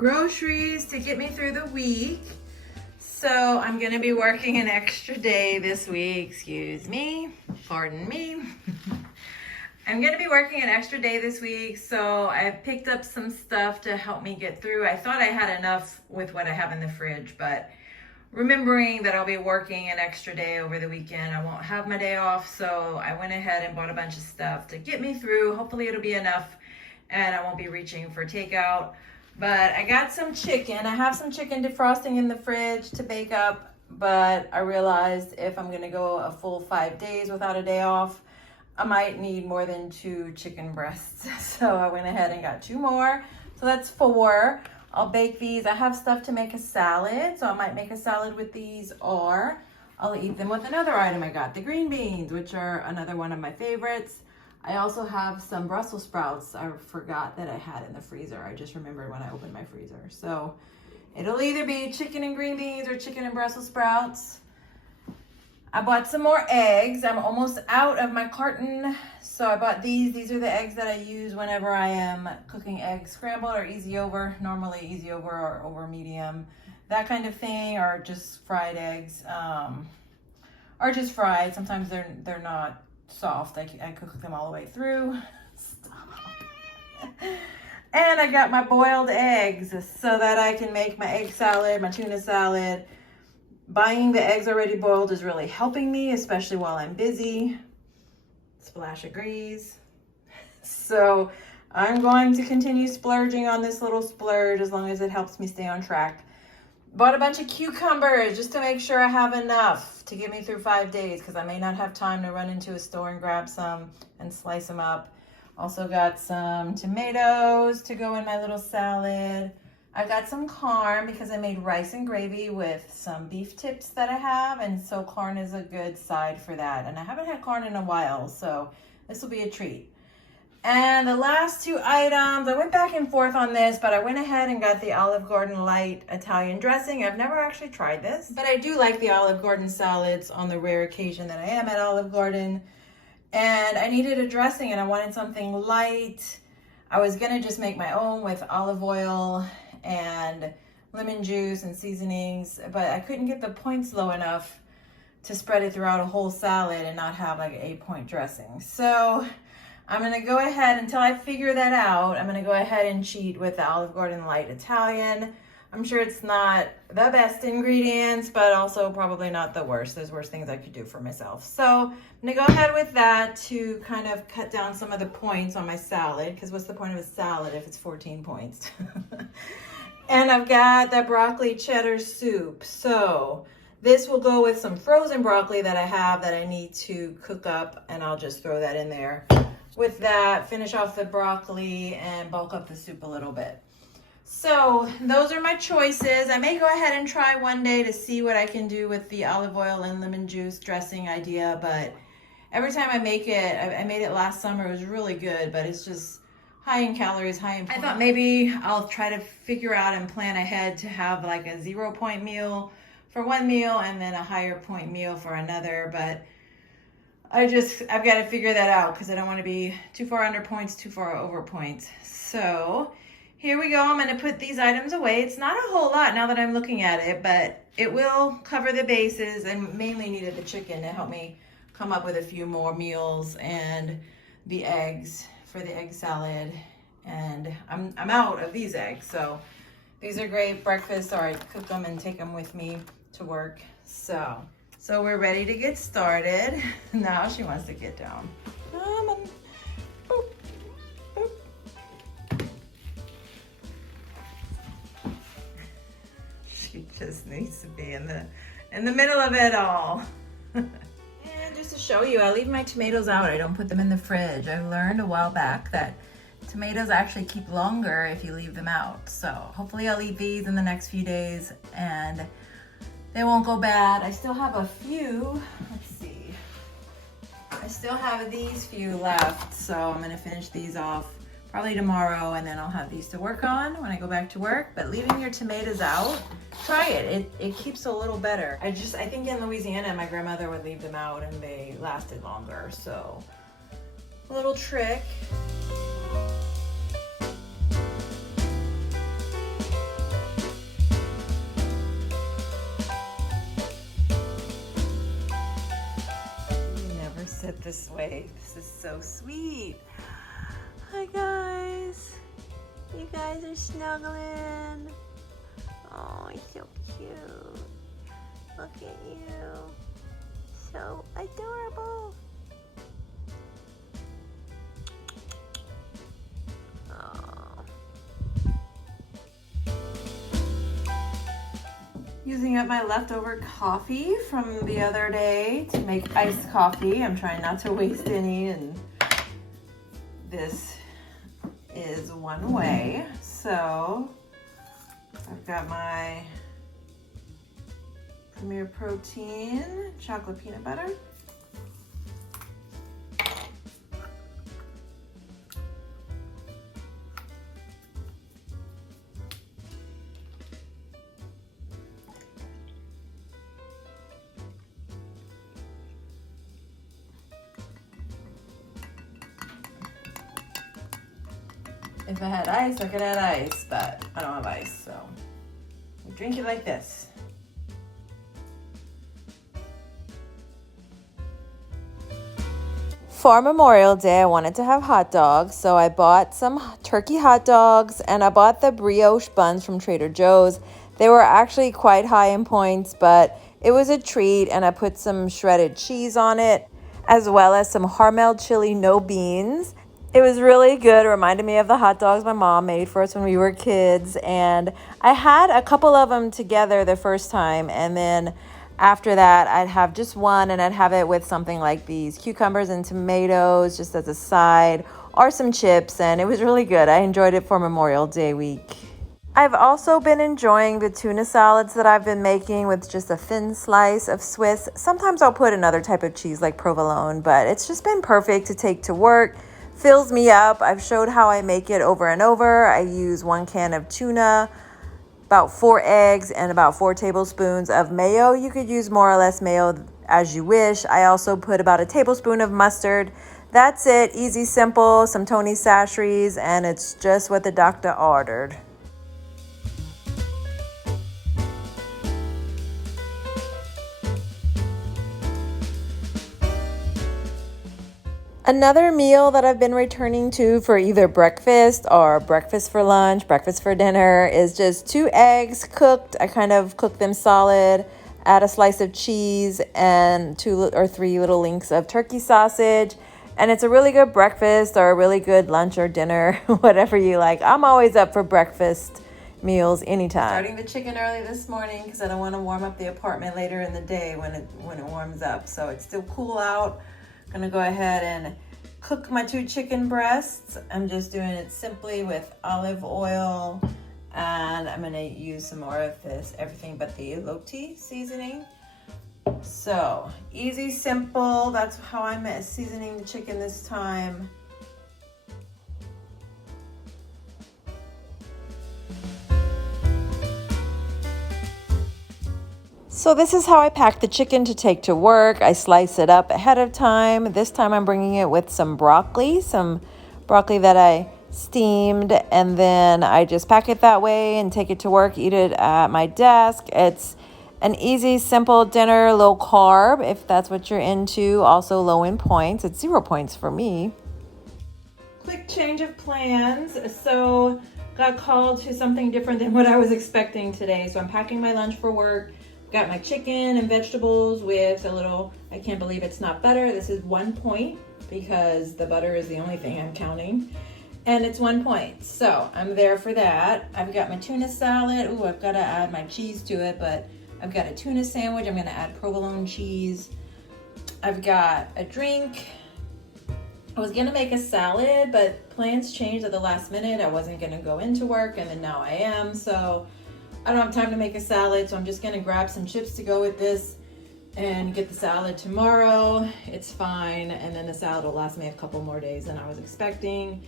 groceries to get me through the week. So I'm gonna be working an extra day this week. Excuse me, pardon me. I'm gonna be working an extra day this week, so I've picked up some stuff to help me get through. I thought I had enough with what I have in the fridge, but remembering that I'll be working an extra day over the weekend, I won't have my day off, so I went ahead and bought a bunch of stuff to get me through. Hopefully it'll be enough and I won't be reaching for takeout. But I got some chicken. I have some chicken defrosting in the fridge to bake up, but I realized if I'm gonna go a full 5 days without a day off, I might need more than 2 chicken breasts. So I went ahead and got 2 more. So that's 4. I'll bake these. I have stuff to make a salad, so I might make a salad with these, or I'll eat them with another item I got, the green beans, which are another one of my favorites. I also have some Brussels sprouts I forgot that I had in the freezer. I just remembered when I opened my freezer. So it'll either be chicken and green beans or chicken and Brussels sprouts. I bought some more eggs. I'm almost out of my carton. So I bought these. These are the eggs that I use whenever I am cooking eggs scrambled or easy over, normally easy over or over medium, that kind of thing, or just fried eggs, or just fried. Sometimes they're not soft. I cook them all the way through. Stop. And I got my boiled eggs so that I can make my egg salad, my tuna salad. Buying the eggs already boiled is really helping me, especially while I'm busy. Splash agrees. So I'm going to continue splurging on this little splurge as long as it helps me stay on track. Bought a bunch of cucumbers just to make sure I have enough to get me through 5 days, because I may not have time to run into a store and grab some and slice them up. Also got some tomatoes to go in my little salad. I got some corn because I made rice and gravy with some beef tips that I have, and so corn is a good side for that. And I haven't had corn in a while, so this will be a treat. And the last 2 items, I went back and forth on this, but I went ahead and got the Olive Garden light Italian dressing. I've never actually tried this, but I do like the Olive Garden salads on the rare occasion that I am at Olive Garden. And I needed a dressing and I wanted something light. I was gonna just make my own with olive oil and lemon juice and seasonings, but I couldn't get the points low enough to spread it throughout a whole salad and not have like an 8-point dressing. So I'm gonna go ahead, until I figure that out, I'm gonna go ahead and cheat with the Olive Garden light Italian. I'm sure it's not the best ingredients, but also probably not the worst. There's worse things I could do for myself. So I'm gonna go ahead with that to kind of cut down some of the points on my salad, because what's the point of a salad if it's 14 points? And I've got that broccoli cheddar soup. So this will go with some frozen broccoli that I have that I need to cook up, and I'll just throw that in there. With that, finish off the broccoli and bulk up the soup a little bit. So those are my choices. I may go ahead and try one day to see what I can do with the olive oil and lemon juice dressing idea, but every time I make it, I made it last summer, it was really good, but it's just high in calories, high in points. I thought maybe I'll try to figure out and plan ahead to have like a 0-point meal for one meal and then a higher point meal for another, but I've got to figure that out because I don't want to be too far under points, too far over points. So here we go. I'm going to put these items away. It's not a whole lot now that I'm looking at it, but it will cover the bases, and mainly needed the chicken to help me come up with a few more meals and the eggs for the egg salad. And I'm out of these eggs, so these are great breakfast, or I cook them and take them with me to work. So we're ready to get started. Now she wants to get down. Come on. Boop, boop. She just needs to be in the middle of it all. And just to show you, I leave my tomatoes out. I don't put them in the fridge. I learned a while back that tomatoes actually keep longer if you leave them out. So hopefully I'll eat these in the next few days and they won't go bad. I still have a few, let's see. I still have these few left, so I'm gonna finish these off probably tomorrow, and then I'll have these to work on when I go back to work. But leaving your tomatoes out, try it. It keeps a little better. I think in Louisiana, my grandmother would leave them out and they lasted longer, so a little trick. it this way. This is so sweet. Hi guys. You guys are snuggling. Oh, it's so cute. Look at you. So adorable. Using up my leftover coffee from the other day to make iced coffee. I'm trying not to waste any, and this is one way. So I've got my Premier Protein chocolate peanut butter. If I had ice, I could add ice, but I don't have ice, so I drink it like this. For Memorial Day, I wanted to have hot dogs, so I bought some turkey hot dogs, and I bought the brioche buns from Trader Joe's. They were actually quite high in points, but it was a treat, and I put some shredded cheese on it, as well as some Hormel chili no beans. It was really good. It reminded me of the hot dogs my mom made for us when we were kids. And I had a couple of them together the first time. And then after that, I'd have just one, and I'd have it with something like these cucumbers and tomatoes just as a side, or some chips. And it was really good. I enjoyed it for Memorial Day week. I've also been enjoying the tuna salads that I've been making with just a thin slice of Swiss. Sometimes I'll put another type of cheese like provolone, but it's just been perfect to take to work. Fills me up. I've showed how I make it over and over. I use 1 can of tuna, about 4 eggs, and about 4 tablespoons of mayo. You could use more or less mayo as you wish. I also put about a tablespoon of mustard. That's it. Easy, simple, some Tony Chachere's, and it's just what the doctor ordered. Another meal that I've been returning to for either breakfast or breakfast for lunch, breakfast for dinner is just 2 eggs cooked. I kind of cook them solid, add a slice of cheese and 2 or 3 little links of turkey sausage. And it's a really good breakfast or a really good lunch or dinner, whatever you like. I'm always up for breakfast meals anytime. Starting the chicken early this morning because I don't want to warm up the apartment later in the day when it warms up. So it's still cool out. Gonna go ahead and cook my 2 chicken breasts. I'm just doing it simply with olive oil, and I'm gonna use some more of this everything but the elote seasoning. So easy, simple. That's how I'm seasoning the chicken this time. So this is how I pack the chicken to take to work. I slice it up ahead of time. This time I'm bringing it with some broccoli that I steamed, and then I just pack it that way and take it to work, eat it at my desk. It's an easy, simple dinner, low carb, if that's what you're into, also low in points. It's 0 points for me. Quick change of plans. So got called to something different than what I was expecting today. So I'm packing my lunch for work. Got my chicken and vegetables with a little, I can't believe it's not butter. This is 1 point because the butter is the only thing I'm counting. And it's 1 point. So I'm there for that. I've got my tuna salad. Ooh, I've got to add my cheese to it, but I've got a tuna sandwich. I'm going to add provolone cheese. I've got a drink. I was going to make a salad, but plans changed at the last minute. I wasn't going to go into work, and then now I am. So I don't have time to make a salad, so I'm just gonna grab some chips to go with this and get the salad tomorrow. It's fine, and then the salad will last me a couple more days than I was expecting.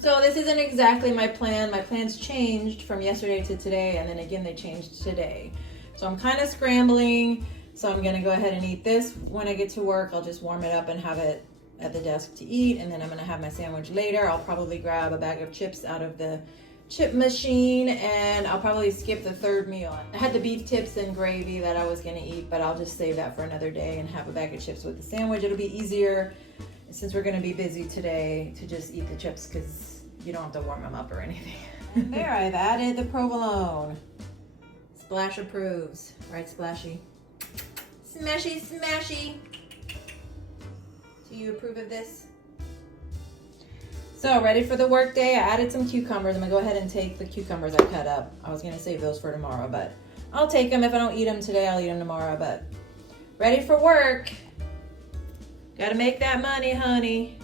So this isn't exactly my plan. My plans changed from yesterday to today, and then again they changed today. So I'm kind of scrambling, so I'm gonna go ahead and eat this. When I get to work, I'll just warm it up and have it at the desk to eat, and then I'm gonna have my sandwich later. I'll probably grab a bag of chips out of the chip machine, and I'll probably skip the third meal. I had the beef tips and gravy that I was gonna eat, but I'll just save that for another day and have a bag of chips with the sandwich. It'll be easier since we're gonna be busy today, to just eat the chips because you don't have to warm them up or anything. And there, I've added the provolone. Splash approves. Right, Splashy? Smashy, smashy. Do you approve of this? So, ready for the work day. I added some cucumbers. I'm gonna go ahead and take the cucumbers I cut up. I was gonna save those for tomorrow, but I'll take them. If I don't eat them today, I'll eat them tomorrow, but ready for work. Gotta make that money, honey.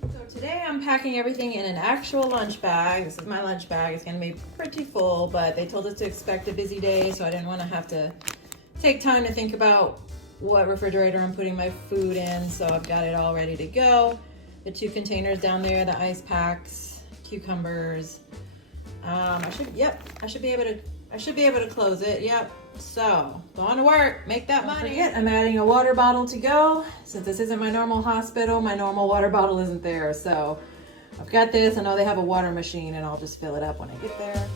So today I'm packing everything in an actual lunch bag. This is my lunch bag. It's gonna be pretty full, but they told us to expect a busy day, so I didn't wanna have to take time to think about what refrigerator I'm putting my food in, so I've got it all ready to go. The 2 containers down there, the ice packs, cucumbers. I should be able to close it. Yep. So, going to work, make that money. Don't forget, I'm adding a water bottle to go. Since this isn't my normal hospital, my normal water bottle isn't there. So, I've got this. I know they have a water machine, and I'll just fill it up when I get there.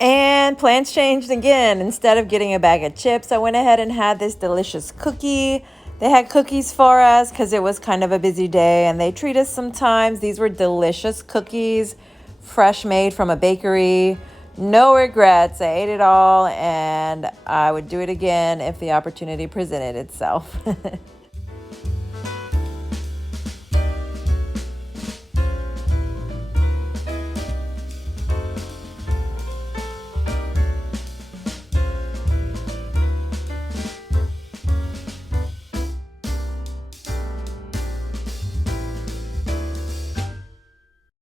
And plans changed again. Instead of getting a bag of chips, I went ahead and had this delicious cookie. They had cookies for us because it was kind of a busy day, and they treat us sometimes. These were delicious cookies, fresh made from a bakery. No regrets. I ate it all, and I would do it again if the opportunity presented itself.